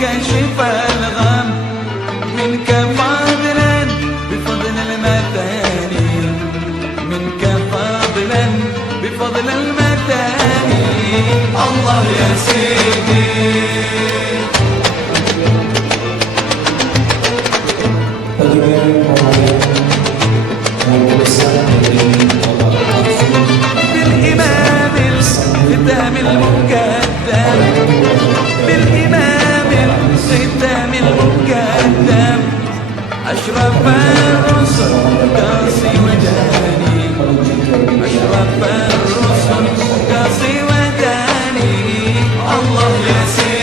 كاشف الغم منك فضلا بفضل المثاني منك فضلا بفضل المثاني الله يا سيدي بالإمام الختام المقدم بالإمام الختام المقدم أشرف الرسل قاسي وداني أشرف الرسل قاسي وداني الله يا سيدي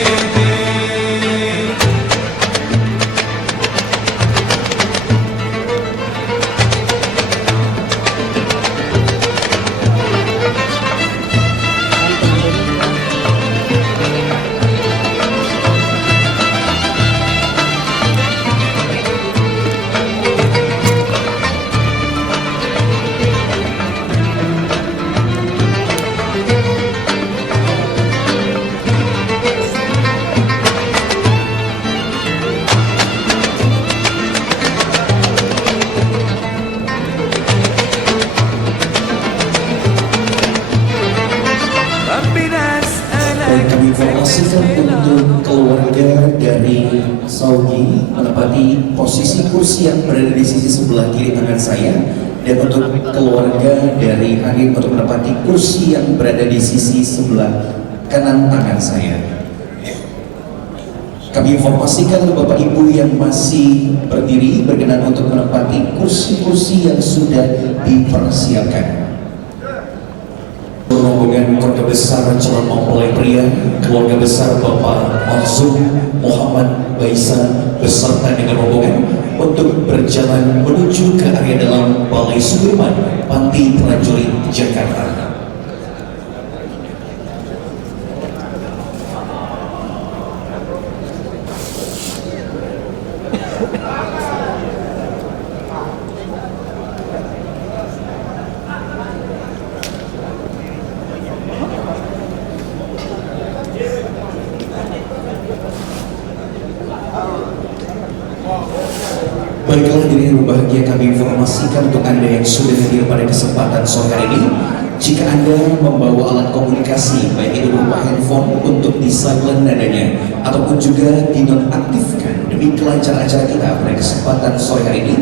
Kami informasikan untuk keluarga dari Saugi menempati posisi kursi yang berada di sisi sebelah kiri tangan saya, dan untuk keluarga dari Hanif untuk menempati kursi yang berada di sisi sebelah kanan tangan saya. Kami informasikan untuk Bapak Ibu yang masih berdiri berkenan untuk menempati kursi-kursi yang sudah dipersiapkan. Rombongan keluarga besar calon mempelai pria, keluarga besar Bapak Mahzum Muhammad Baisan beserta dengan rombongan untuk berjalan menuju ke area dalam Balai Sudirman, Panti Prajurit, Jakarta. Baiklah hadirin yang berbahagia, kami informasikan untuk Anda yang sudah hadir pada kesempatan sore hari ini, jika Anda membawa alat komunikasi baik itu berupa handphone untuk di silent nadanya ataupun juga dinonaktifkan demi kelancaran acara kita pada kesempatan sore hari ini,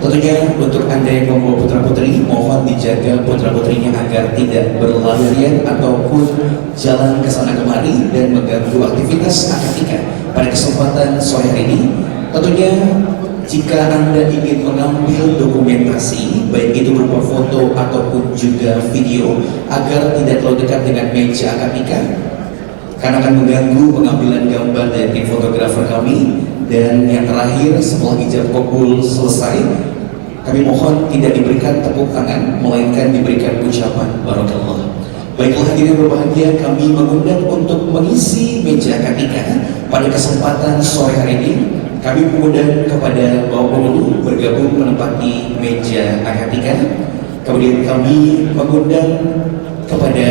tentunya untuk Anda yang membawa putra-putri mohon dijaga putra-putrinya agar tidak berlarian ataupun jalan ke sana kemari dan mengganggu aktivitas akad nikah pada kesempatan sore hari ini. Tentunya jika Anda ingin mengambil dokumentasi, baik itu berupa foto ataupun juga video, agar tidak terlalu dekat dengan meja akad nikah, karena akan mengganggu pengambilan gambar dari tim fotografer kami. Dan yang terakhir, setelah ijab kabul selesai, kami mohon tidak diberikan tepuk tangan, melainkan diberikan ucapan barakallah. Baiklah hadirin berbahagia, kami mengundang untuk mengisi meja akad nikah pada kesempatan sore hari ini. Kami mengundang kepada Bapak Penghulu bergabung menempati meja akad nikah. Kemudian kami mengundang kepada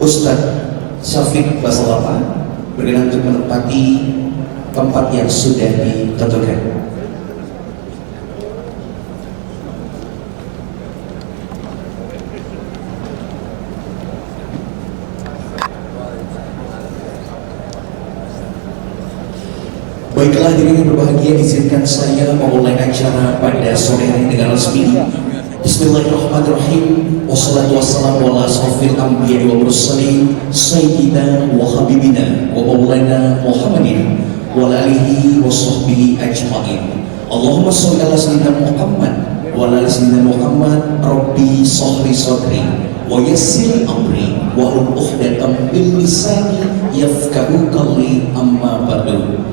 Ustadz Syafiq Basalapa berkenan untuk menempati tempat yang sudah ditentukan. Baiklah hadirin yang berbahagia, izinkan saya memulai acara pada sore hari dengan resmi. Bismillahirrahmanirrahim. Wassalatu wassalamu ala asrofil anbiya wal mursalin sayyidina wa habibina wa maulana Muhammadin wa alihi wa sahbihi ajma'in. Allahumma sholli ala sayyidina Muhammad wa ala sayyidina Muhammad. Rabbi sahli sadri wa yassir amri wa uqdatam bil lisani yafqahu qawli, amma ba'du.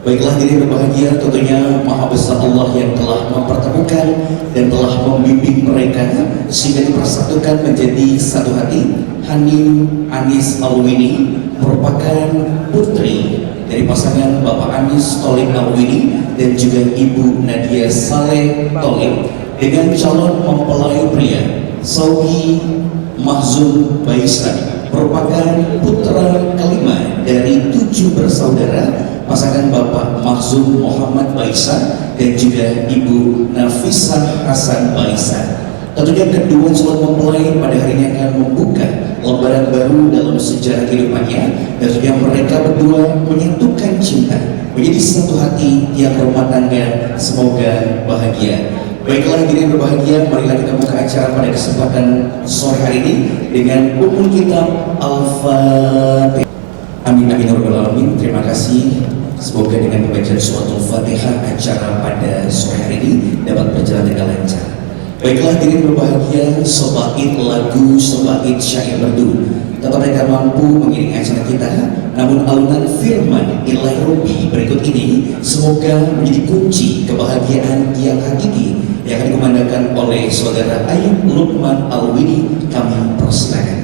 Baiklah hadirin berbahagia, tentunya Maha Besar Allah yang telah mempertemukan dan telah membimbing mereka sehingga dipersatukan menjadi satu hati. Hanim Anis Alwini merupakan putri dari pasangan Bapak Anis Tholib Alwini dan juga Ibu Nadia Saleh Tholib dengan calon mempelai pria Saugi Mahzum Baisan, merupakan putra kelima dari 7 bersaudara, pasangan Bapak Makhzum Muhammad Baisa dan juga Ibu Nafisah Hasan Baisa. Tentunya kedua calon mempelai pada hari ini akan membuka lembaran baru dalam sejarah kehidupannya, dan tentunya mereka berdua menyatukan cinta menjadi satu hati tiap rumah tangga. Semoga bahagia. Baiklah hadirin berbahagia, marilah kita buka acara pada kesempatan sore hari ini dengan Ummul Kitab Al-Fatihah. Amin amin ya rabbal alamin. Terima kasih. Semoga dengan pembacaan suratul Fatihah acara pada sore hari ini dapat berjalan dengan lancar. Baiklah hadirin berbahagia, sobaid lagu, sobaid syair merdu tetap mereka mampu mengiringi acara kita. Namun alunan firman Ilahi Rabbi berikut ini semoga menjadi kunci kebahagiaan yang hakiki yang akan dikumandangkan oleh saudara Ayub Lukman Alwidi. Kami persilakan.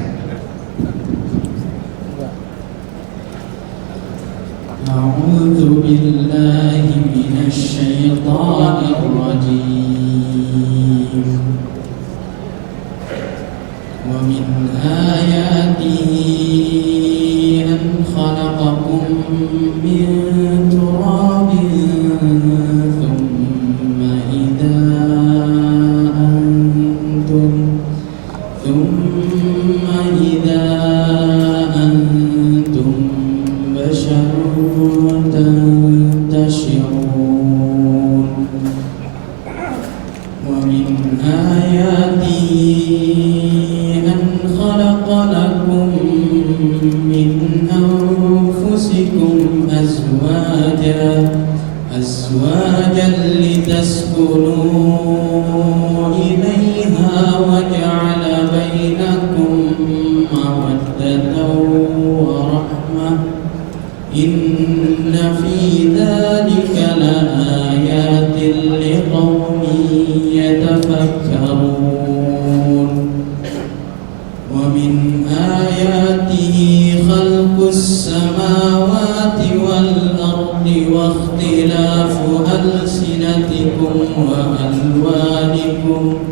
A'udzu billahi minasy syaithanir rajim. Wa min ayatihi an khalaqakum min turabin thumma idza antum basharun tantashirun. Wa min ayatihi an khalaqa lakum min anfusikum azwajan litaskunu ilayha wa ja'ala bainakum mawaddatan wa rahmah. Inna fi dhalika laayatin liqaumin yatafakkarun. Wa min ayatihi khalqus samawati wal ardi wa ikhtilafu alsinatikum wa alwanikum.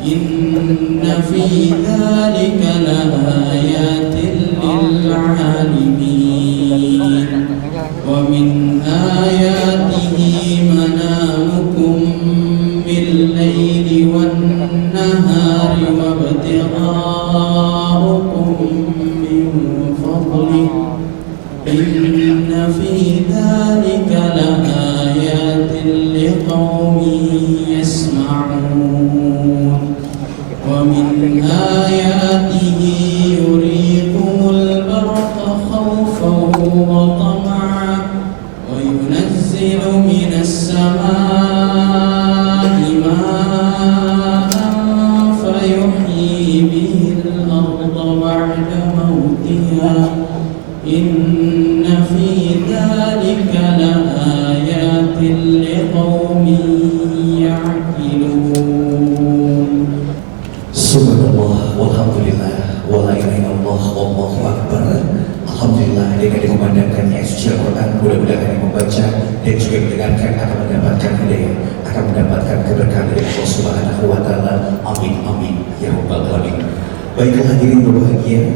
Inna fi dhalika laayatin lil alimin. Wa min ayatihi manamukum bil laili wan nahari wa ibtigha'ukum min fadlih. Inna fi dhalika laayatin liqaumin yasma'un. Wa min ayatihi yurikumul barqa khawfan wa tama'an wa yunazzilu minas samaa'i ma'an fayuhyi bihil arda ba'da mawtiha. Inna fi dhalika laayatin liqaumin ya'qilun. Subhanallah, walhamdulillah, wala ilaha illallah, wallahu akbar. Alhamdulillah, dengan dikumandangkannya suci Al-Quran, mudah-mudahan yang membaca dan juga mendengarkan akan mendapatkan hidayah, akan mendapatkan keberkahan dari Allah Subhanahu wa Ta'ala. Amin amin ya rabbal alamin. Baiklah hadirin berbahagia,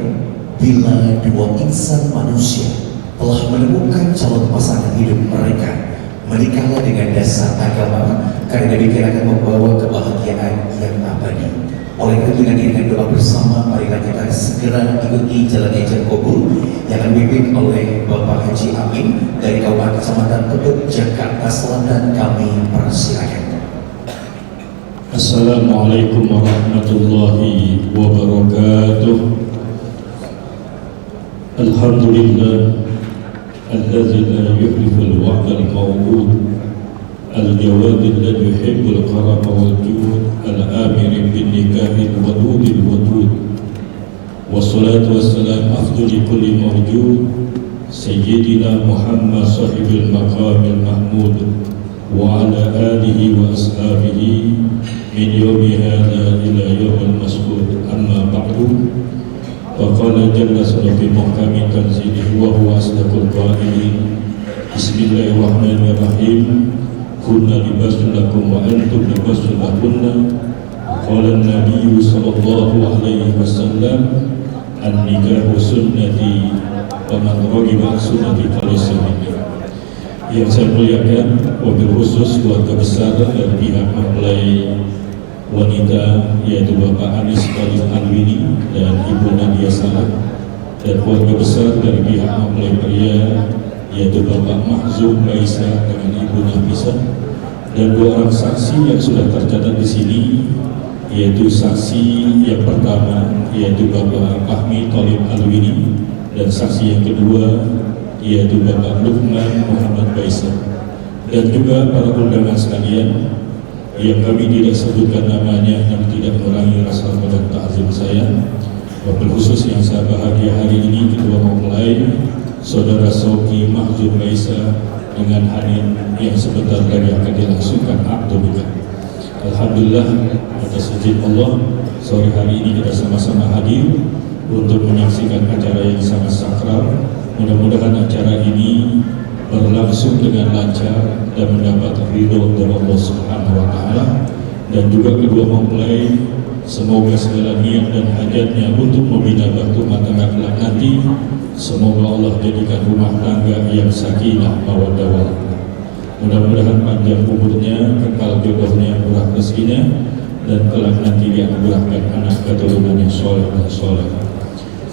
bila dua insan manusia telah menemukan calon pasangan hidup mereka, menikahlah dengan dasar agama, karena demikian akan membawa kebahagiaan yang abadi. Oleh karena dengan iringan doa bersama, marilah kita segera ikuti jalan ejen kubur yang akan dipimpin oleh Bapak Haji Amin dari Kabupaten Kecamatan Tebet, Jakarta Selatan. Kami persilakan. Assalamualaikum warahmatullahi wabarakatuh. Alhamdulillah alladzi la yukhlifu al-wa'da al-maw'ud al-jawad alladhi yuhibbu al-karama wal-jud al-amir bin-nikah al-wadud al-wadud. Wassalatu wassalamu afdali kulli mawjud sayyidina Muhammad sahibul maqam al-mahmud wa ala alihi wa ashabihi min yawmi hadha ila yawm al-mas'ud. Amma ba'du. Faqala jalla sana fi muhkami tanzilih wa huwa asdaqul qa'ilin. Bismillahirrahmanirrahim. Kunna libasun lakum wa antum libasun lakunna. Qala an-nabiyyu sallallahu alaihi wasallam, an-nikahu sunnati wa man raghiba an sunnati falaysa minni. Yang saya muliakan, wabil khusus keluarga besar dari pihak mempelai wanita yaitu Bapak Anis Karim Alwini dan Ibu Nadia Salah, dan keluarga besar dari pihak mempelai pria yaitu Bapak Mahzum Baisa dengan Ibu Nafisa, dan dua orang saksi yang sudah tercatat di sini, yaitu saksi yang pertama yaitu Bapak Fahmi Thalib Alwini, dan saksi yang kedua yaitu Bapak Lukman Muhammad Baisa, dan juga para undangan sekalian yang kami tidak sebutkan namanya namun tidak mengurangi rasa hormat dan ta'zim saya. Wabil khusus yang saya bahagia hari ini Ketua Mempelai Saudara Soki Mahzum Baisa dengan Hanin yang sebentar lagi akan dilangsungkan akad nikah. Alhamdulillah, atas izin Allah, sore hari ini kita sama-sama hadir untuk menyaksikan acara yang sangat sakral. Mudah-mudahan acara ini berlangsung dengan lancar dan mendapat ridho dari Allah Subhanahu wa Ta'ala, dan juga kedua mempelai semoga segala niat dan hajatnya untuk membina batu tangga kelak nanti, semoga Allah jadikan rumah tangga yang sakinah mawaddah warahmah. Mudah-mudahan panjang umurnya, kekal jodohnya, murah rezekinya, dan kelak nanti dianugerahkan anak keturunan yang soleh dan soleh.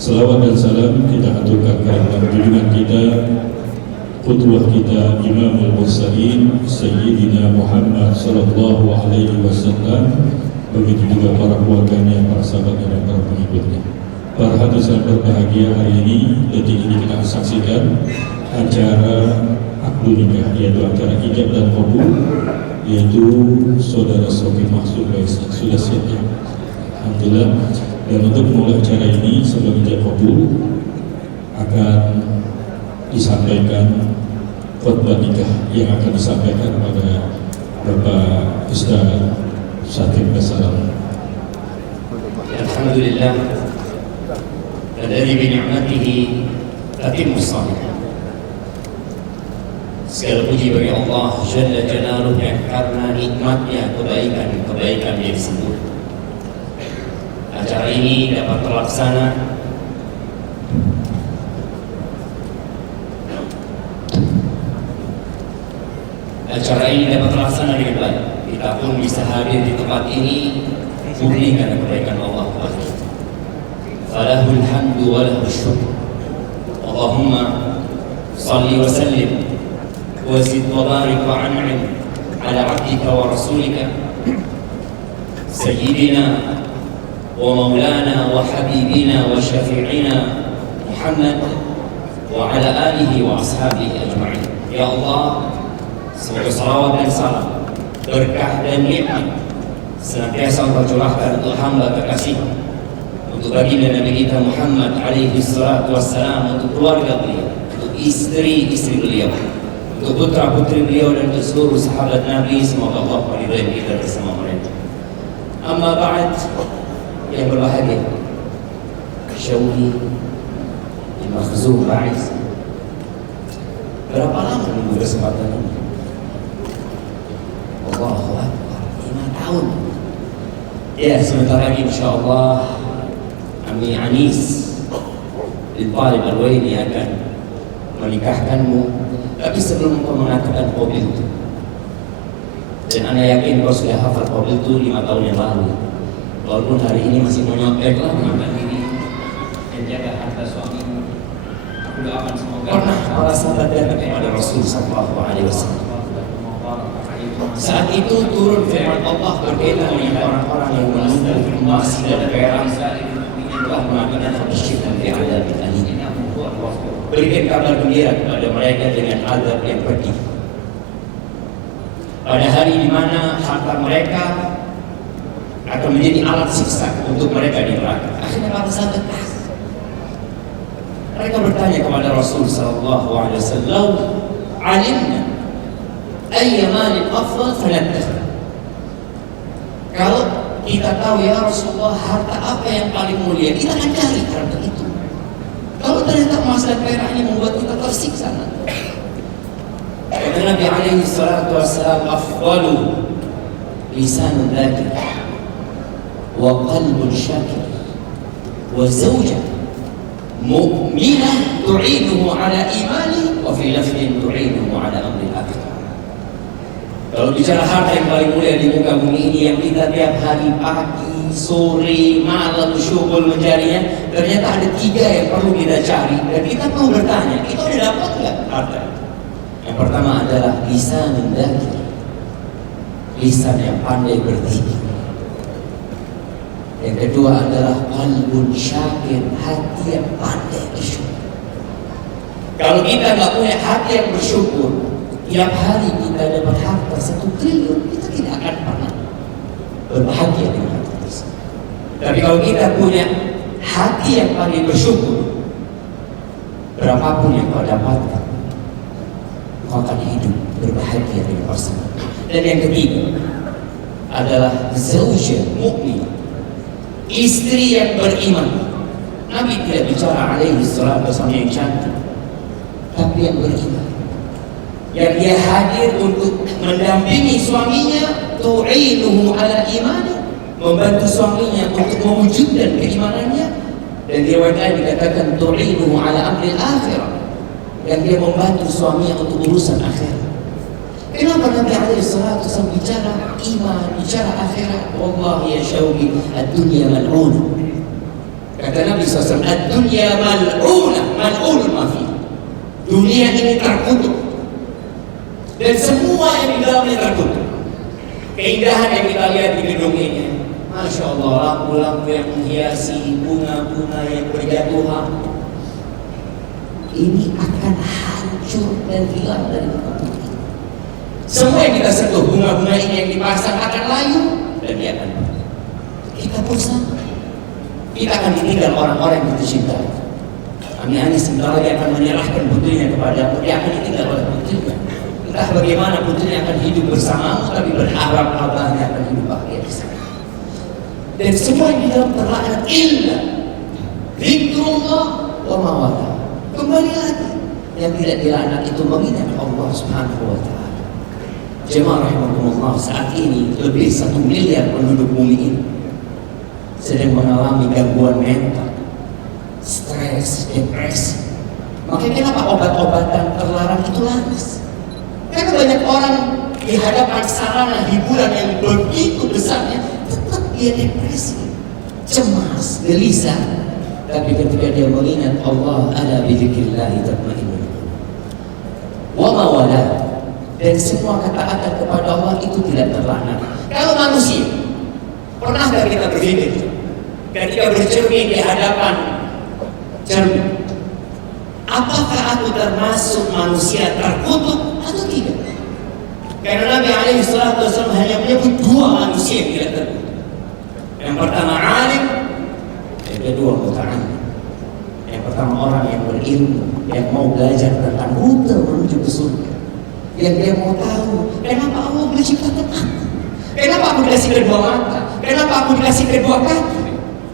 Selawat dan salam kita aturkan kepada junjungan kita, qudwah kita, Imamul Mursalin Sayyidina Muhammad sallallahu alaihi wasallam, begitu juga para keluarganya, para sahabatnya, dan para pengikutnya. Para hadirin berbahagia, hari ini, detik ini kita saksikan acara akad nikah, yaitu acara ijab dan qabul, yaitu Saudara Soki Mahzum Baisa. Sudah siap ya? Alhamdulillah. Dan untuk memulai acara ini sebelum ijab qabul akan disampaikan khutbah nikah yang akan disampaikan pada Bapak Ustaz Syakir Basalam. Alhamdulillah alladzi bi ni'matihi tatimmu shalihat. Segala puji bagi Allah Jalla Jalaluhu yang karena nikmatnya kebaikan yang disebut. Acara ini dapat terlaksana dengan baik. Kita pun bisa hadir di tempat ini murni karena kebaikan Allah kepada kita. Falahul hamdu wa lahul syukr. Allahumma salli wa sallim wa zid wa barik wa an'im ala abdika wa rasulika sayyidina wa maulana wa habibina wa syafi'ina Muhammad wa ala alihi wa ashabihi ajma'in. Ya Allah, semoga salawat dan salam, berkah dan nikmat senantiasa Engkau curahkan untuk hamba kekasih, untuk baginda Nabi kita Muhammad alaihi salatu wassalam, untuk keluarga beliau, untuk istri-istri beliau, untuk putra-putri beliau, dan untuk seluruh sahabat Nabi. Semoga Allah meridai kita bersama mereka. Amma ba'd, yang berbahagia Syauki Mahzum Baisa, berapa lama menunggu kesempatan ini? Allahu Akbar, 5 tahun. Ya, sebentar lagi insyaallah Ami Anis bin Thalib Alwini akan menikahkanmu. Tapi sebelum kau mengatakan qabil itu, dan anda yakin kau sudah hafal qabil itu 5 tahun yang lalu, walaupun hari ini masih menyontek lah makan diri dan jaga harta suamimu. Aku doakan semoga pernah para sahabat datang kepada Rasul sallallahu alaihi wasallam. Saat itu turun firman Allah berkaitan dengan orang-orang yang menunggu emas dan perak telah mengatakan bersyukur di adab alim. Berikan kabar gembira kepada mereka dengan azab yang pedih. Pada hari di mana harta mereka akan menjadi alat siksa untuk mereka di neraka. Akhirnya para sahabat mereka bertanya kepada Rasul sallallahu alaihi wasallam, "Alimna ayya malin afdal fanattakhidh." Kalau kita tahu ya Rasulullah, harta apa yang paling mulia, kita akan cari harta itu. Kalau ternyata emas dan perak ini membuat kita tersiksa nanti. Kata Nabi alaihi salatu wassalam, "Afdalu lisanun dzakir wa qalbun syakir wa zawjah mu'minah tu'inuhu ala imani wa fi lafdin tu'inuhu ala amri akhirah. Kalau bicara harta yang paling mulia di muka bumi ini yang kita tiap hari pagi, sore, malam syukur mencarinya, ternyata ada 3 yang perlu kita cari dan kita perlu bertanya, kita udah dapat nggak harta? Yang pertama adalah lisan dan dzakir, lisan yang pandai berzikir. Yang kedua adalah qalbun syakir, hati yang pandai bersyukur. Kalau kita nggak punya hati yang bersyukur, tiap hari kita dapat harta 1 triliun, kita tidak akan pernah berbahagia dengan harta tersebut. Tapi kalau kita punya hati yang pandai bersyukur, berapapun yang kau dapatkan, kau akan hidup berbahagia dengan pasangan. Dan yang ketiga adalah zaujah mukmin, istri yang beriman. Nabi tidak bicara alaihi salatu wasallam yang cantik, tapi yang beriman, yang dia hadir untuk mendampingi suaminya, tu'inuhu ala imani, membantu suaminya untuk mewujudkan keimanannya. Dan dia lain dikatakan tu'inuhu ala amri akhirah, yang dia membantu suaminya untuk urusan akhirat. Kenapa Nabi SAW bicara iman, bicara akhirat? Wallahi ya syauqi, ad-dunya mal'unah. Kata Nabi SAW, ad-dunya mal'unah, mal'unul mafi. Dunia ini terkutuk dan semua yang di dalamnya terkutuk. Keindahan yang kita lihat di gedung ini, Masya Allah, lampu-lampu yang menghiasi, bunga-bunga yang berjatuhan, ini akan hancur dan hilang dari muka bumi. Semua yang kita sentuh, bunga-bunga ini yang dipasang akan layu dan dia akan pergi. Kita pun sama. Kita akan ditinggal orang-orang yang kita cintai. Ami-ami sebentar lagi akan menyerahkan putrinya kepada, dia akan ditinggal oleh putrinya. Entah bagaimana putrinya akan hidup bersamamu, tapi berharap abahnya akan hidup bahagia di sana. Dan semua yang di dalam terlaknat illa zikrullah wa mawala. Kembali lagi, yang tidak dilaknat itu mengingat Allah Subhanahu wa Ta'ala. Jemaah rahimakumullah, saat ini lebih 1 miliar penduduk bumi ini sedang mengalami gangguan mental, stres, depresi. Makanya kenapa obat-obatan terlarang itu laris? Karena banyak orang di hadapan sarana hiburan yang begitu besarnya tetap dia depresi, cemas, gelisah. Tapi ketika dia mengingat Allah, ala bidzikrillah tatma'innul qulub. Wa ma wala, dan semua ketaatan kepada Allah itu tidak terlaknat. Kalau manusia, pernahkah kita berpikir ketika bercermin di hadapan cermin, apakah aku termasuk manusia terkutuk atau tidak? Karena Nabi alaihi salatu wasallam hanya menyebut 2 manusia yang tidak terkutuk. Yang pertama alim, yang kedua muta'allim. Yang pertama orang yang berilmu, yang mau belajar tentang rute menuju ke surga, yang dia mau tahu kenapa Allah menciptakan aku, kenapa aku dikasih kedua mata, kenapa aku dikasih kedua kaki.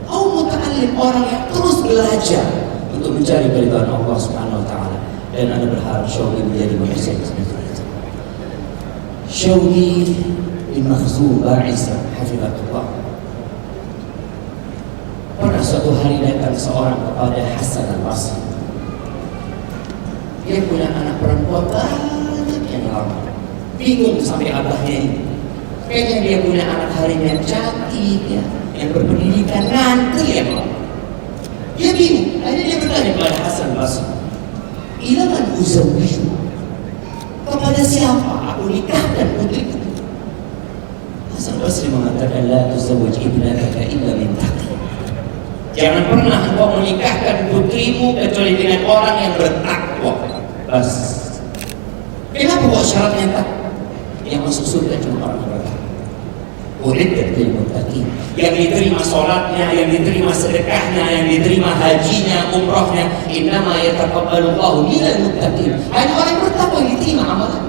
Muta'allim, orang yang terus belajar untuk mencari keridhaan Allah Subhanahu wa Ta'ala. Dan Anda berharap Syauqi menjadi manusia yang seperti itu. Syauqi bin Makhzum Ba'isa hafizahullah, pernah suatu hari datang seorang kepada Hasan al-Basri. Dia punya anak perempuan banyak yang lama, bingung sampai abahnya ini. Kayaknya dia punya anak harim yang cantik ya, yang berpendidikan, ngantri ya Pak. Dia bingung, akhirnya dia bertanya kepada Hasan Basri, ila man uzawwiju, kepada siapa aku nikahkan putriku? Hasan Basri mengatakan, la tuzawwij ibnataka illa min taqi. Jangan pernah engkau menikahkan putrimu kecuali dengan orang yang bertakwa. Bas. Kenapa kok syaratnya tak? Yang masuk surga cuma orang yang bertakwa. Uriddat lil muttaqin, yang diterima sholatnya, yang diterima sedekahnya, yang diterima hajinya, umrohnya. Innama yataqabbalullahu minal muttaqin. Hanya orang yang bertakwa yang diterima amalan.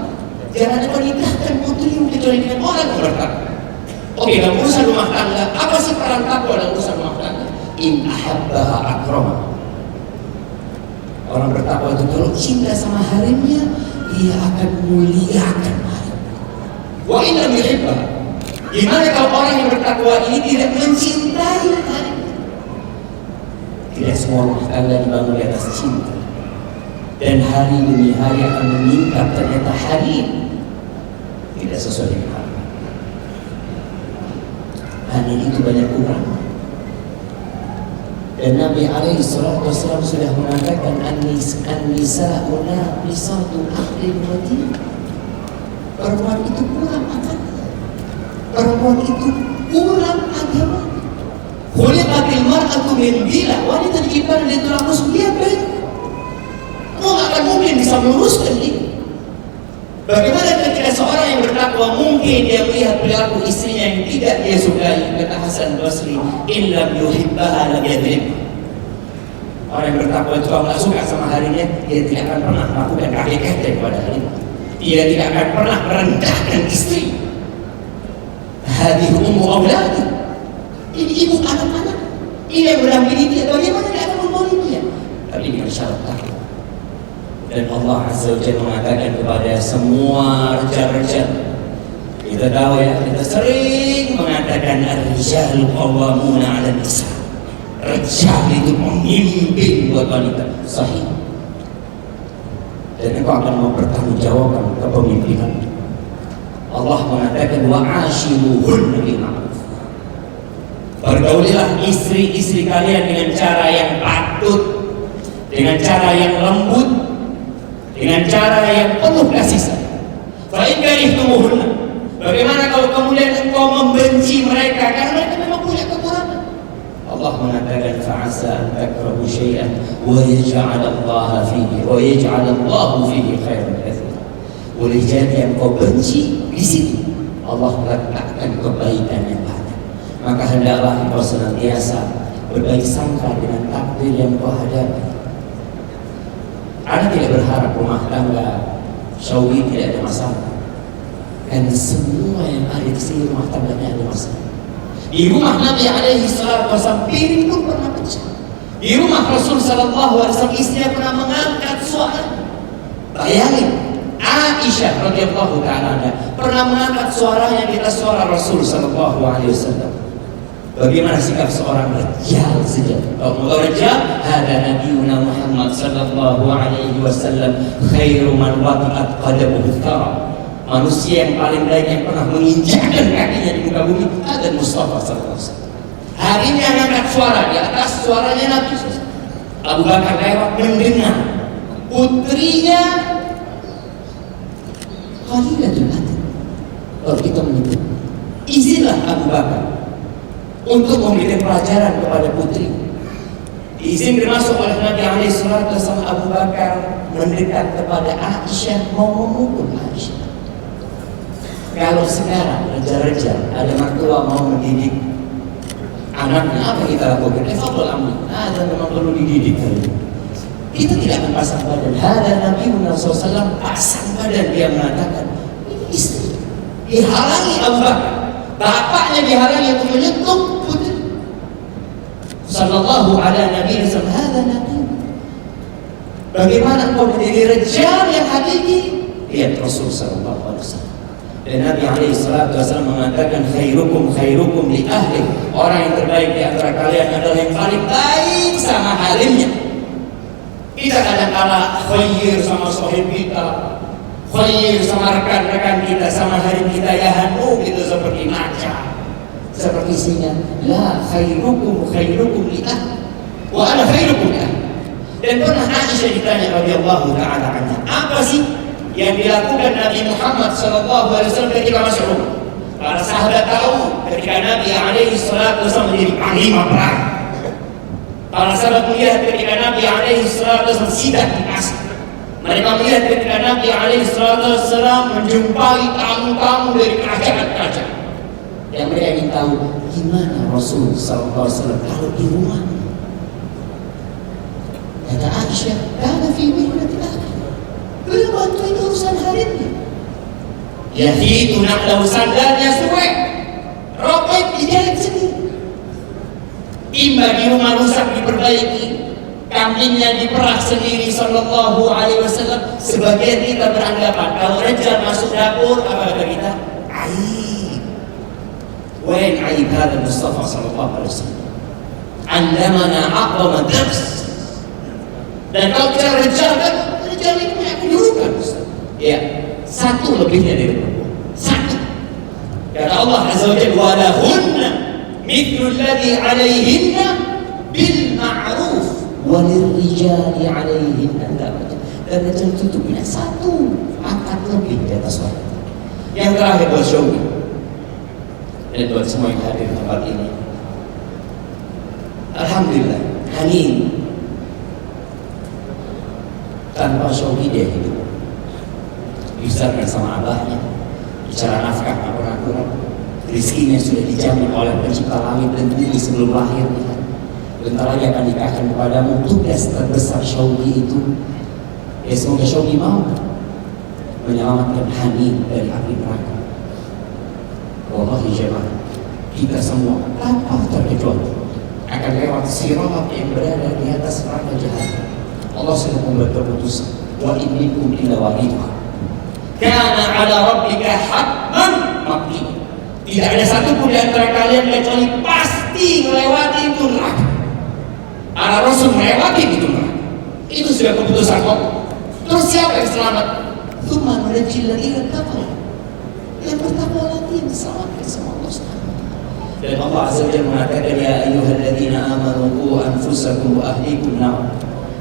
Jangan engkau nikahkan putrimu kecuali dengan orang yang bertakwa. Oke, dalam urusan rumah tangga, apa sih peran takwa dalam urusan rumah tangga? In ahabbaha akrama. Orang bertakwa itu kalau cinta sama harimnya, dia akan muliakan harimnya. Wa in lam yuhibbaha, gimana kalau orang yang bertakwa ini tidak mencintai harimnya? Tidak semua rumah tangga dibangun di atas cinta. Dan hari demi hari akan meningkat, ternyata hari ini tidak sesuai dengan harapan. Hari itu banyak kurang. Dan Nabi alaihi salatu wassalam sudah mengatakan an-nisa'una nisatu ahlil Madinah. Perempuan itu kurang agama. Perempuan itu kurang agama. Khuliqatil mar'atu min bila. Wanita diciptakan dari tulang rusuk. Dia baik. Kau gak akan mungkin bisa meluruskan ini. Bagaimana ketika seorang yang bertakwa mungkin dia melihat perilaku istrinya yang tidak dia sukai, kata Hasan Basri, illam yuhibbaha lam yadrib. Orang yang bertakwa itu kalau tidak suka sama harinya, dia tidak akan pernah melakukan kaki-kaki kepada harinya. Dia tidak akan pernah merendahkan istri. Hadhihi ummu auladi. Ini ibu anak-anak. Ini yang mendampingi dia. Bagaimana dia akan membawa dia? Tapi dengan syarat takwa. Dan Allah Azza wa Jalla mengatakan kepada semua raja-raja, kita tahu ya, kita sering mengatakan ar-rijalu qawwamuna 'ala nisa. Raja itu pemimpin buat wanita. Sahih. Dan engkau akan mempertanggungjawabkan kepemimpinan. Allah mengatakan wa 'ashiruhunna bil ma'ruf. Pergaulilah istri-istri kalian dengan cara yang patut, dengan cara yang lembut, dengan cara yang penuh kasih sayang. Fa in karihtumuhunna, bagaimana kalau kemudian engkau membenci mereka karena mereka memang punya kekurangan? Allah mengatakan fa'asa an takrahu syai'an wa yaj'al Allah fihi khairan katsiran. Boleh jadi engkau benci, di situ Allah letakkan kebaikan yang banyak. Maka hendaklah engkau senantiasa berbaik sangka dengan takdir yang kau hadapi. Anda tidak berharap rumah tangga Syawi tidak ada masalah, karena semua yang ada di sini rumah tangganya ada masalah. Di rumah Nabi alaihi salatu wasallam piring pun pernah pecah. Di rumah Rasul sallallahu alaihi wasallam istrinya pernah mengangkat suara. Bayangin, Aisyah radhiyallahu taala pernah mengangkat suaranya di atas suara Rasul sallallahu alaihi wasallam. Bagaimana sikap seorang rajal saja? Kalau rajal, hada Nabiuna Muhammad sallallahu alaihi wasallam khairu man wati'at qadamuhu thara. Manusia yang paling baik yang pernah menginjakkan kakinya di muka bumi adalah Mustafa sallallahu alaihi wasallam. Hari ini angkat suara di atas suaranya Nabi. Abu Bakar lewat mendengar putrinya Khalilatul Adil. Kalau kita menyebut, izinlah Abu Bakar untuk memberikan pelajaran kepada putri. Diizin masuk oleh Nabi alaihi salatu wasallam. Abu Bakar mendekat kepada Aisyah mau memukul Aisyah. Kalau sekarang raja-raja ada mertua mau mendidik anaknya, apa kita lakukan? Fadhal amri. Ada memang perlu dididik. Kita tidak akan pasang badan. Ada Nabi Muhammad SAW pasang badan, dia mengatakan ini istri. Dihalangi Abu Bakar. Bapaknya dihalangi untuk menyentuh putri. Sallallahu alaihi Nabi wasallam, hada Nabi. Bagaimana kau menjadi rajal yang hakiki? Lihat Rasul sallallahu alaihi wasallam. Dan Nabi alaihi salatu wasallam mengatakan khairukum li ahli. Orang yang terbaik di antara kalian adalah yang paling baik sama halimnya. Kita kadang-kala khair sama sahib kita, khair sama rekan-rekan kita, sama harim kita, ya hanu gitu seperti maca, seperti singa. La khairukum li ahli wa ana khairukum li ahli. Dan pernah Aisyah ditanya radhiyallahu taala anha, apa sih yang dilakukan Nabi Muhammad sallallahu alaihi wasallam ketika masuk rumah? Para sahabat tahu ketika Nabi alaihi salatu wasallam menjadi panglima perang. Para sahabat melihat ketika Nabi alaihi salatu wasallam sidak di pasar. Mereka melihat ketika Nabi alaihi salatu wasallam menjumpai tamu-tamu dari kerajaan-kerajaan. Yang mereka ingin tahu gimana Rasul sallallahu alaihi wasallam kalau di rumah. Kata Aisyah, "Kana fi mihnati ahli." Beliau bantuin urusan harinya. Ya itu nak tahu sandalnya suek, robek dijahit sendiri. Timba di rumah rusak diperbaiki, kambingnya diperah sendiri sallallahu alaihi wasallam. Sebagian kita beranggapan kalau rajal masuk dapur apa kata kita? Aib. Wain aib hada Mustafa sallallahu alaihi wasallam. 'allamana a'zama dars. Dan kalau bicara rijal kan, rijal itu punya kedudukan, Ustaz. Ya, satu lebihnya dari perempuan. Satu. Kata Allah Azza wa Jalla, wa lahunna mithlu alladhi 'alayhinna bil ma'ruf wa lirrijali 'alayhinna darajah. Dan rijal itu punya satu pangkat lebih di atas wanita. Yang terakhir buat Syaudi dan buat semua yang hadir di tempat ini. Alhamdulillah, Hanin tanpa Syaudi dia hidup. Dibesarkan sama abahnya, bicara nafkah tak pernah kurang. Rizkinya sudah dijamin oleh pencipta langit dan bumi sebelum lahirnya. Bentar lagi akan nikahkan kepadamu. Tugas terbesar Syaudi itu, ya semoga Syaudi mau menyelamatkan Hanin dari api neraka. Wallahi jemaah, kita semua tanpa terkecuali akan lewat sirat yang berada di atas neraka jahanam. Allah sudah membuat keputusan, wa in minkum illa waridha kana 'ala rabbika hatman maqdiya. Tidak ada satu pun di antara kalian kecuali pasti melewati itu neraka. Para rasul melewati itu neraka. Itu sudah keputusan Allah. Terus siapa yang selamat? Tsumma nunajjil ladzina taqaw. Yang bertakwa lagi yang diselamatkan sama Allah Subhanahu wa taala. Dan Allah Azza wa Jalla mengatakan, ya ayyuhalladzina amanu qu anfusakum wa ahlikum nar.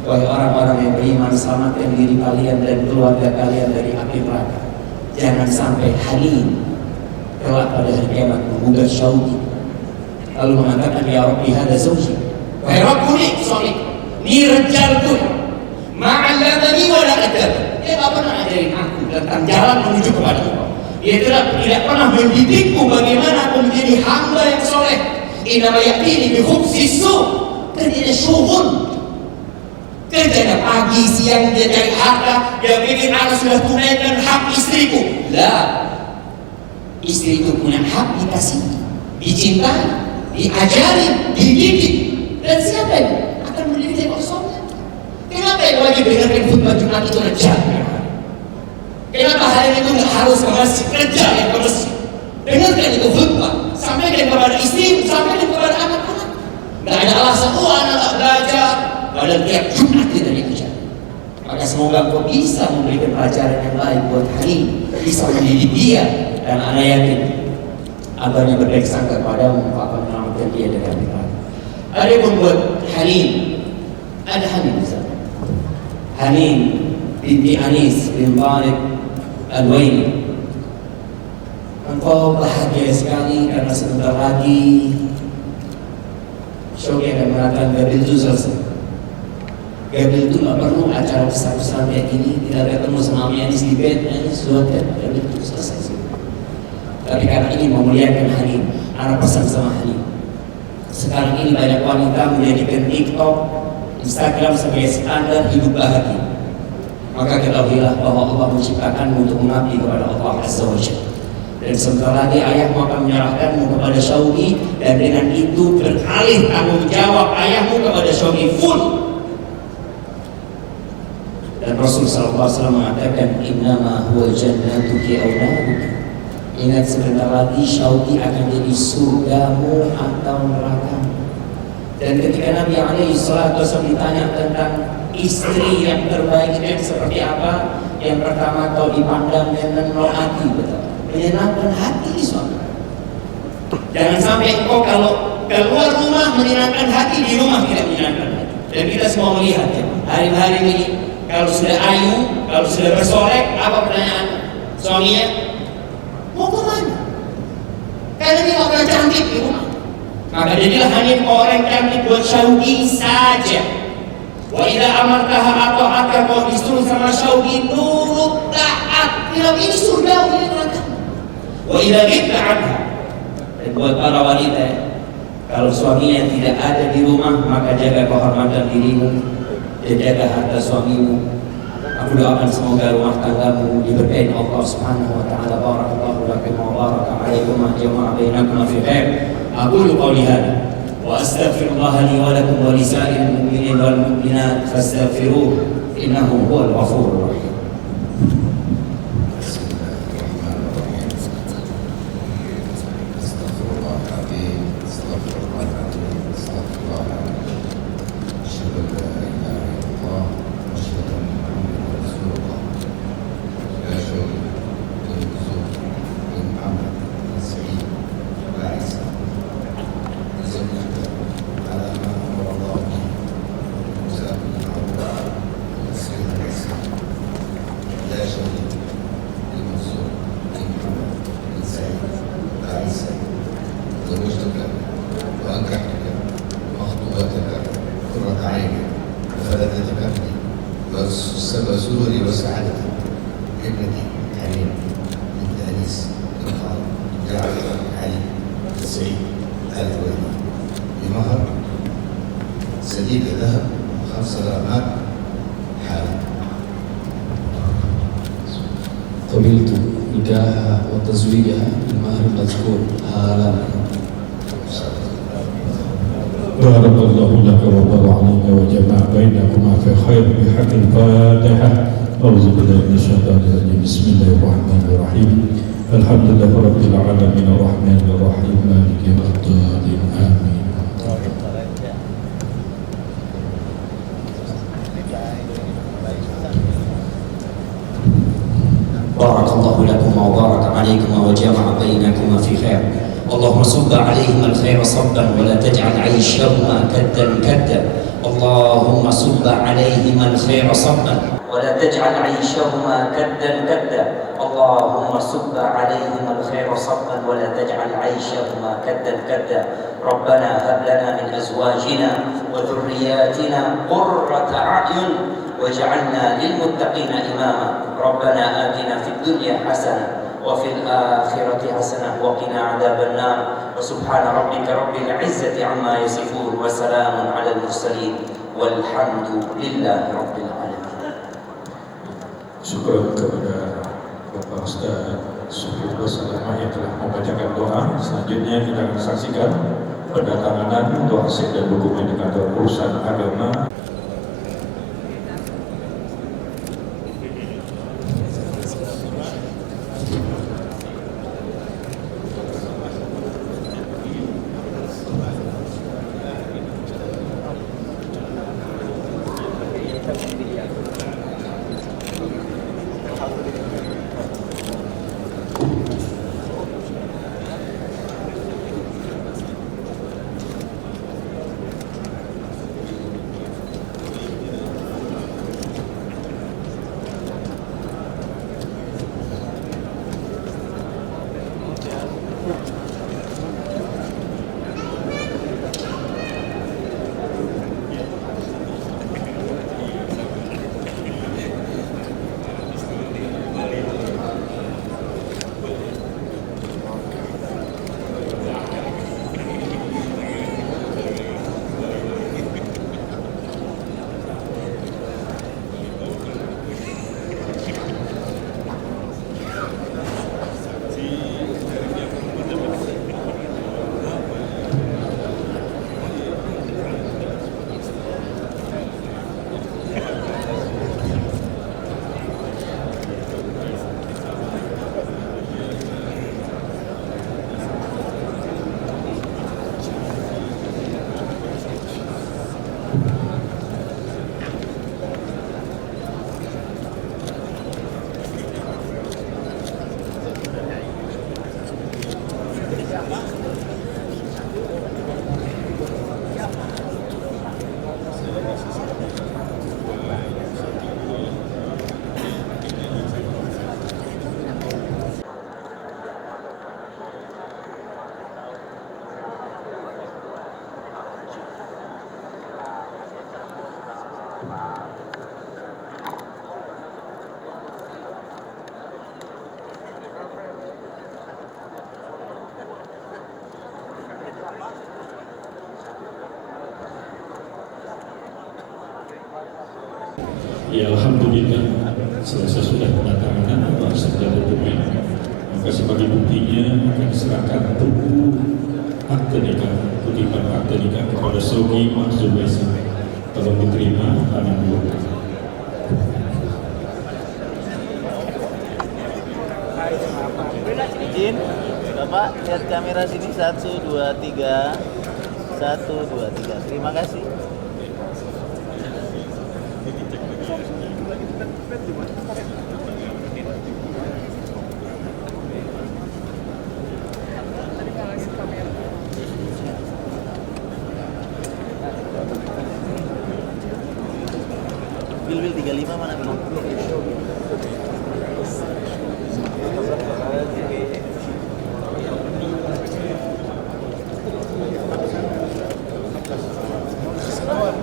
Wahai orang-orang yang beriman, selamatkan diri kalian dan keluarga kalian dari api neraka. Jangan sampai Hanin kelak pada hari kiamat menggugat Syaudi lalu mengatakan, ya Rabbi hadza zawji, wahai Rabbku nih suami, ni rijalku ma'allamani wa la adab. Dia tak pernah ajarin aku tentang jalan menuju kepada Allah. Dia tidak pernah mendidikku bagaimana aku menjadi hamba yang soleh. Innama ya'tini bi khubsi su'. Kerjanya syughul, kerjanya pagi siang dia cari harta. Dia pikir aku sudah tunaikan hak istriku. Lah, istri itu punya hak dikasih, dicintai, diajari, dididik. Dan siapa yang akan mendidik oleh suaminya? Kenapa yang wajib dengarkan khutbah Jumat itu rijal? Kenapa hari itu nggak harus ke masjid? Rijal yang ke masjid. Dengarkan itu khutbah, sampaikan kepada istri, sampaikan kepada anak-anak. Nggak ada alasan, oh anak nggak belajar. Padahal tiap Jumat kita diajar. Maka semoga engkau bisa memberikan pelajaran yang baik buat Hanin, bisa mendidik dia. Dan anak yakin abahnya berbaik sangka padamu, akan menyelamatkan dia dari api neraka. Ada pun buat Hanin, ada Hanin di sana. Hanin binti Anis bin Malik Al-Waini. Engkau bahagia sekali karena sebentar lagi Syaudi akan mengatakan Gabil itu selesai. Gabil itu gak perlu acara besar-besar kayak gini. Kita ketemu sama Anis di bed, Anis sudah Gabil itu selesai. Tapi karena ini memuliakan Hanin, anak pesan sama Hanin. Sekarang ini banyak wanita menjadikan TikTok, Instagram sebagai standar hidup bahagia. Maka ketahuilah bahwa Allah menciptakanmu untuk mengabdi kepada Allah Azza wa Jalla. Dan sebentar lagi ayahmu akan menyerahkanmu kepada Syaudi, dan dengan itu beralih tanggung jawab ayahmu kepada Syaudi full. Dan Rasul sallallahu alaihi wasallam mengatakan, innama huwa jannatuki aw naruki. Ingat sebentar lagi Syaudi akan jadi surgamu atau nerakamu. Dan ketika Nabi alaihi salatu wasallam ditanya tentang istri yang terbaik itu seperti apa, yang pertama kau dipandang dengan rohati, betul, menyenangkan hati suami. Jangan sampai engkau kalau keluar rumah menyenangkan hati, di rumah tidak menyenangkan hati. Dan kita semua melihat ya, hari-hari ini kalau sudah ayu, kalau sudah bersolek, apa pertanyaan suaminya? Mau kemana? Karena dia orang cantik di rumah. Maka jadilah Hanin orang cantik buat Syaudi saja. Wa idza amartaha ata'aka, kau disuruh sama Syaudi nurut taat. Film ini surga, ini neraka. Wa idza ghibta anha. Dan buat para wanita, kalau suaminya tidak ada di rumah, maka jaga kehormatan dirimu dan jaga harta suamimu. Aku doakan semoga rumah tanggamu diberkahi Allah Subhanahu wa taala. Barakallahu lakum wa baraka alaikum wa jama'a bainakum fi khair. Aqulu qawli hadha wa astaghfirullah li wa lakum wa li sa'iril mu'minin wal mu'minat fastaghfiruhu innahu huwal ghafurur rahim. Astagfirullahaladzim, astagfirullahaladzim, astagfirullahaladzim. وسروري وسعادتي ابنتي حنين بنت أنيس بن خالد جعفر علي سعيد الجويني بمهر سديد ذهب 5 غرامات حالا. قبلت نكاحها وتزويجها بالمهر المذكور حالا. بارك الله لك وبارك عليك وجمع بينكما في خير بحق الفاتحة. أعوذ بالله من الشيطان الرجيم. بسم الله الرحمن الرحيم. الحمد لله رب العالمين الرحمن الرحيم مالك يوم الدين آمين. بارك الله لكما وبارك عليكما وجمع بينكما في خير. اللهم صب عليهما الخير صبا ولا تجعل عيشهما كدا كدا. اللهم صب عليهما الخير صبا ولا تجعل عيشهما كدا كدا. اللهم صب عليهما الخير صبا ولا تجعل عيشهما كدا كدا. ربنا هب لنا من أزواجنا وذرياتنا قرة أعين واجعلنا للمتقين إماما. ربنا آتنا في الدنيا حسنة وفي الآخرة حسنة وقنا عذاب النار. وسبحان ربك رب العزة عما يصفون وسلام على المرسلين والحمد لله رب العالمين. Syukur kepada Bapak Ustaz Sufiul Salamah yang telah membacakan doa. Selanjutnya kita akan saksikan pendatangan doa hasil dan dokumen di kantor urusan agama. Ya Alhamdulillah, selesai sudah penandatanganan doa hasil dan dokumen. Maka sebagai buktinya akan diserahkan buku akte nikah, kutipan akte nikah kepada Sogi Mahzul Baisa. Tolong diterima, amin dulu. Izin, Bapak lihat kamera sini 1, 2, 3. 1, 2, 3. Terima kasih. Bil 35 mana Bil?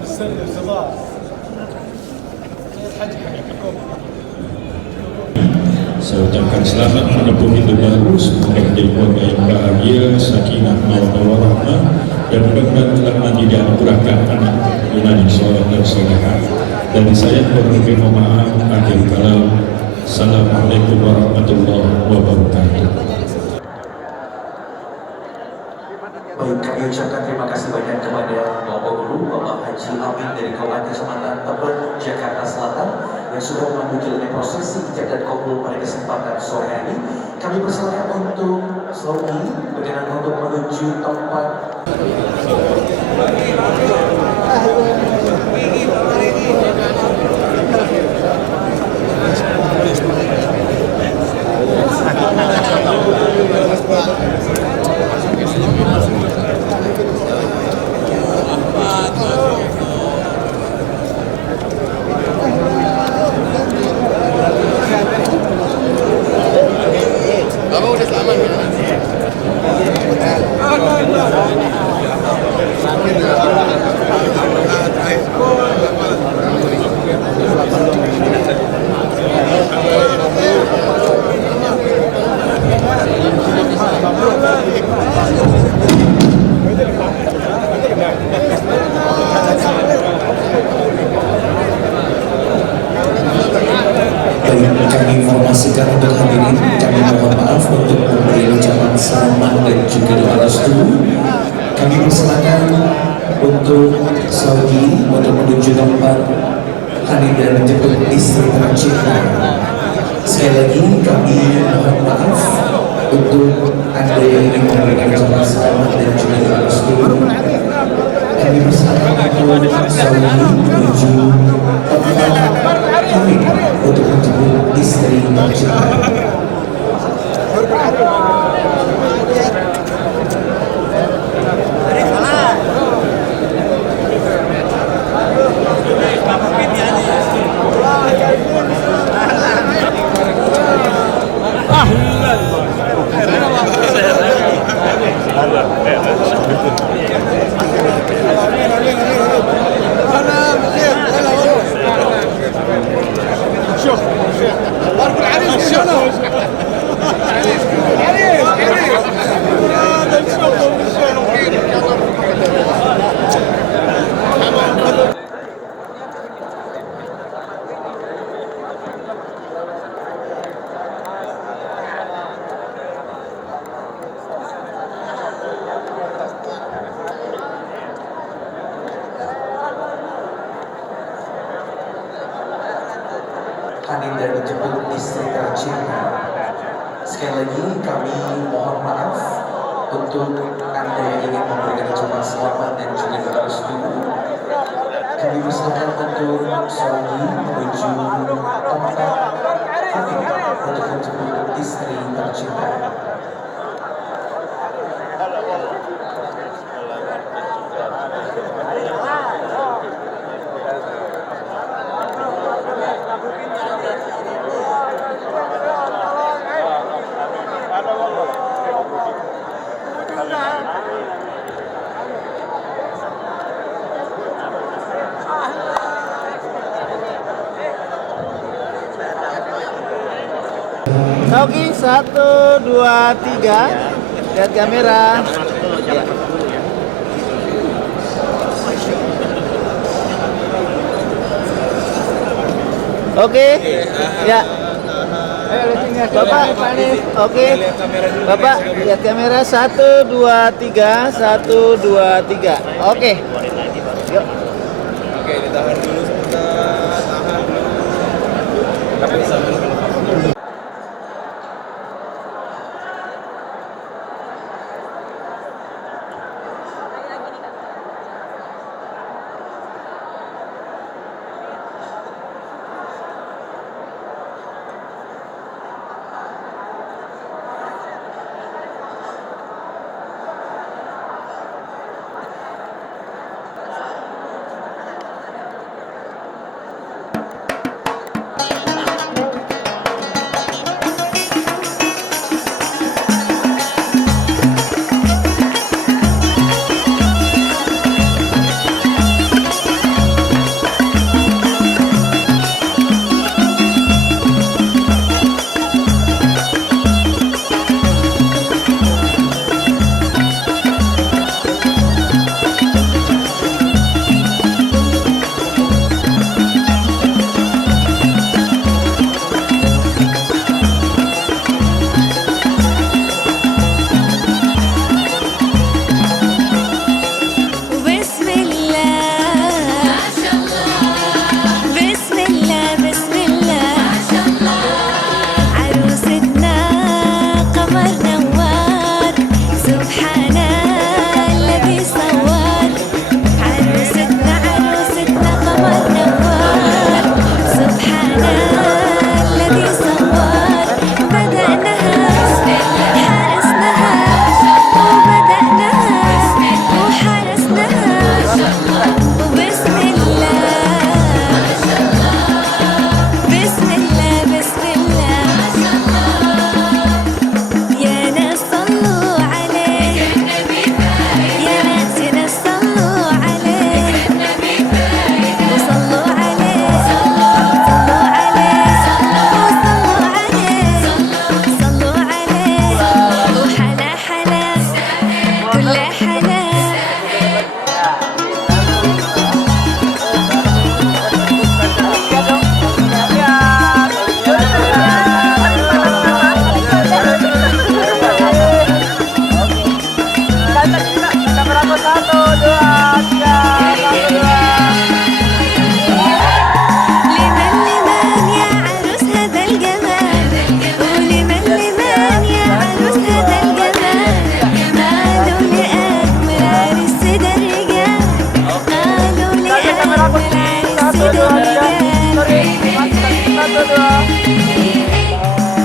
السنة والصباح حج Saya ucapkan selamat menempuh hidup baru, semoga menjadi keluarga yang bahagia, sakinah, mawaddah warahmah, dan mudah-mudahan kelak nanti dianugerahkan anak keturunan yang soleh dan solehah. Dari saya kurang lebih mohon maaf. Akhir kalam. Assalamualaikum warahmatullahi wabarakatuh. Baik, kami ucapkan terima kasih banyak kepada Bapak Guru, Bapak Haji Amin dari Kabupaten Kecamatan Tebet, Jakarta Selatan yang sudah melanjutkan prosesi ijab dan kabul pada kesempatan sore hari. Kami persilakan untuk Slogi berkenan untuk menuju tempat. Kami informasikan untuk hadirin, kami mohon maaf untuk memberi ucapan selamat dan juga doa restu. Kami persilakan untuk Slogi untuk menuju tempat hadir dan menjemput istri tercinta. Sekali lagi kami mohon maaf untuk Anda yang ingin memberikan ucapan selamat dan juga doa restu. Kami persilakan untuk Slogi menuju tempat hadir untuk menjemput istri tercinta. Hadir dan menjemput istri tercinta. Sekali lagi kami mohon maaf untuk Anda yang ingin memberikan ucapan selamat dan juga doa restu. Kami persilakan untuk Slogi menuju tempat hadir untuk menjemput istri tercinta. Oke, 1, 2, 3. Lihat kamera. Ya. Oke. Ya. Bapak, Pak Anies. Oke. Bapak, lihat kamera. 1, 2, 3. 1, 2, 3. Oke. Yuk. Oke, ditahan dulu sebentar, tahan dulu. Tapi sambil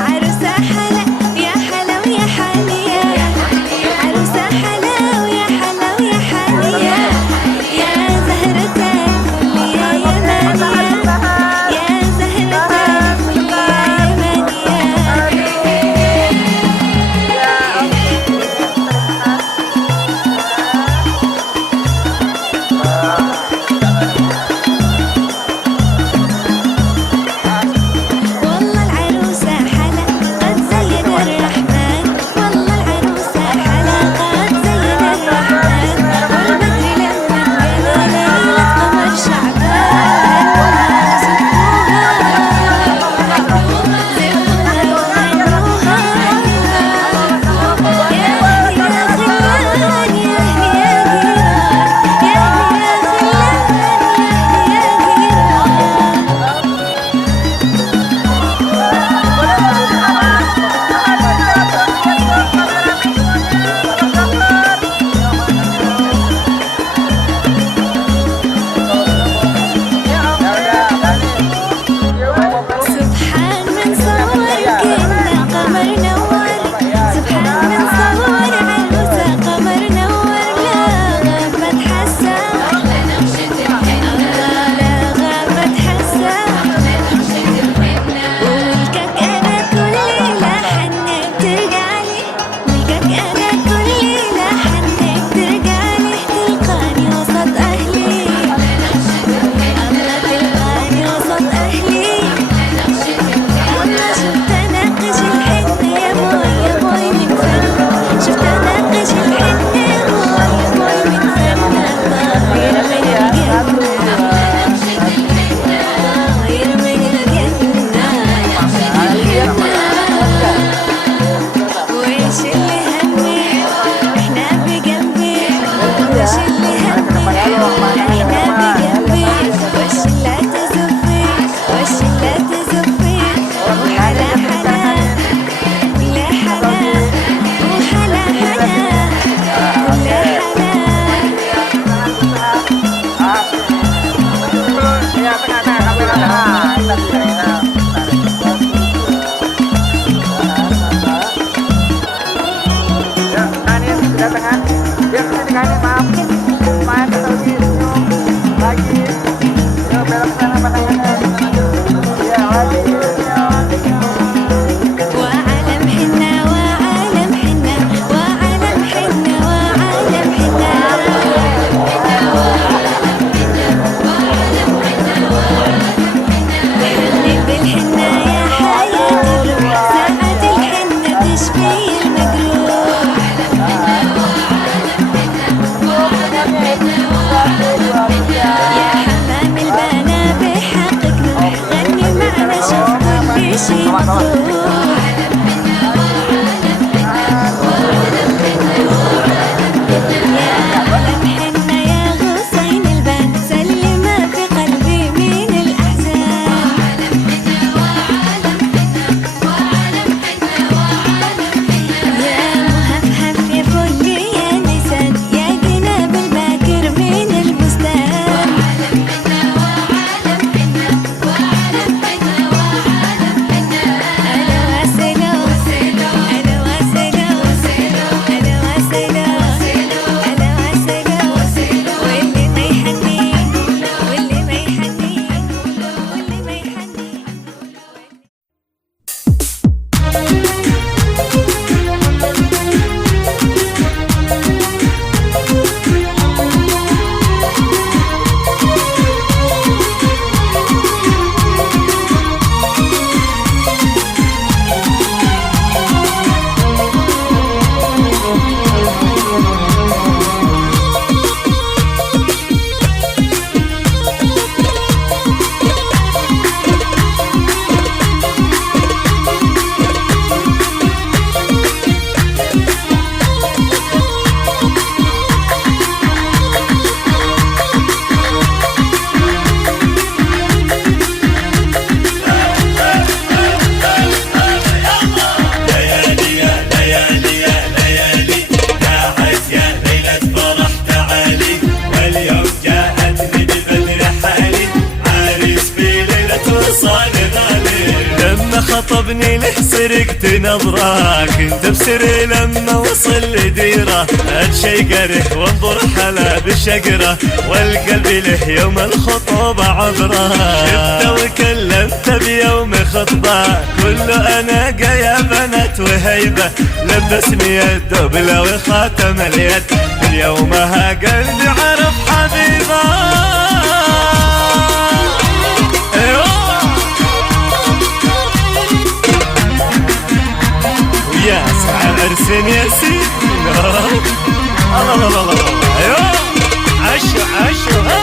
عروسة حلا يا حلا ويا حاليا عروسة حلا ويا حلا ويا حاليا يا زهرة الفل يا يمانية يا زهرة الفل يا يمانية خطبني له سرقت نظره، كنت بسر لما وصل لديره، اتشيقره وانظر حلا بشقره، والقلب له يوم الخطوبة عبره. شفته وكلمته بيوم خطبه، كله اناقه يا بنات وهيبه، لبسني الدبله وخاتم اليد، من يومها قلبي عرف حبيبه. ويا سعى عرس ياسين، الله الله الله الله، ايوه عشو عشو.